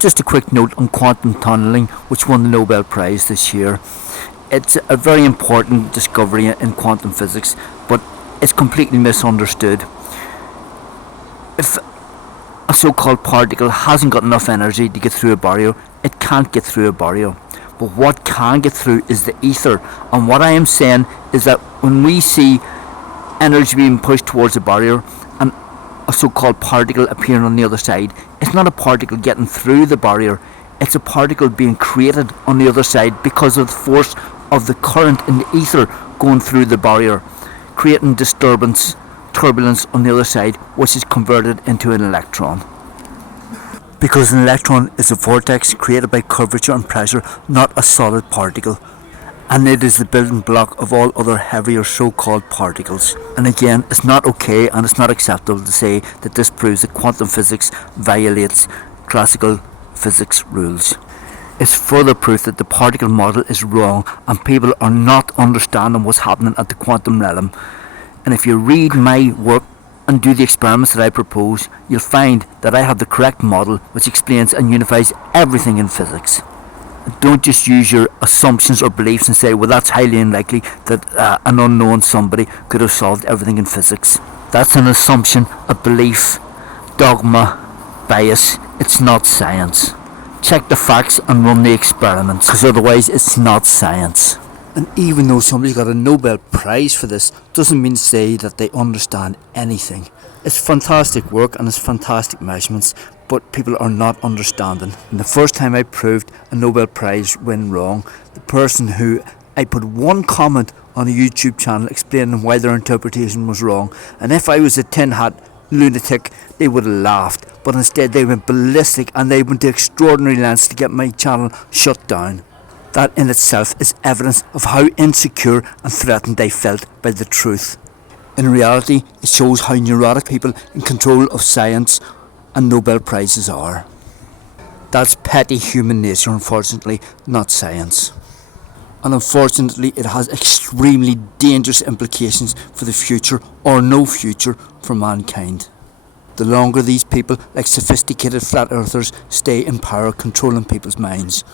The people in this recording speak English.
Just a quick note on quantum tunneling, which won the Nobel Prize this year. It's a very important discovery in quantum physics, but it's completely misunderstood. If a so-called particle hasn't got enough energy to get through a barrier, it can't get through a barrier. But what can get through is the ether. And what I am saying is that when we see energy being pushed towards a barrier and a so-called particle appearing on the other side, it's not a particle getting through the barrier, it's a particle being created on the other side because of the force of the current in the ether going through the barrier, creating disturbance, turbulence on the other side, which is converted into an electron. Because an electron is a vortex created by curvature and pressure, not a solid particle. And it is the building block of all other heavier so-called particles. And again, it's not okay and it's not acceptable to say that this proves that quantum physics violates classical physics rules. It's further proof that the particle model is wrong and people are not understanding what's happening at the quantum realm. And if you read my work and do the experiments that I propose, you'll find that I have the correct model which explains and unifies everything in physics. Don't just use your assumptions or beliefs and say, well, that's highly unlikely that an unknown somebody could have solved everything in physics. That's an assumption, a belief, dogma, bias. It's not science. Check the facts and run the experiments, because otherwise it's not science. And even though somebody's got a Nobel Prize for this, doesn't mean to say that they understand anything. It's fantastic work and it's fantastic measurements, but people are not understanding. And the first time I proved a Nobel Prize win wrong, the person who I put one comment on a YouTube channel explaining why their interpretation was wrong, and if I was a tin hat lunatic, they would have laughed, but instead they went ballistic and they went to extraordinary lengths to get my channel shut down. That in itself is evidence of how insecure and threatened they felt by the truth. In reality, it shows how neurotic people in control of science and Nobel Prizes are. That's petty human nature, unfortunately, not science. And unfortunately, it has extremely dangerous implications for the future or no future for mankind. The longer these people, like sophisticated flat earthers, stay in power controlling people's minds.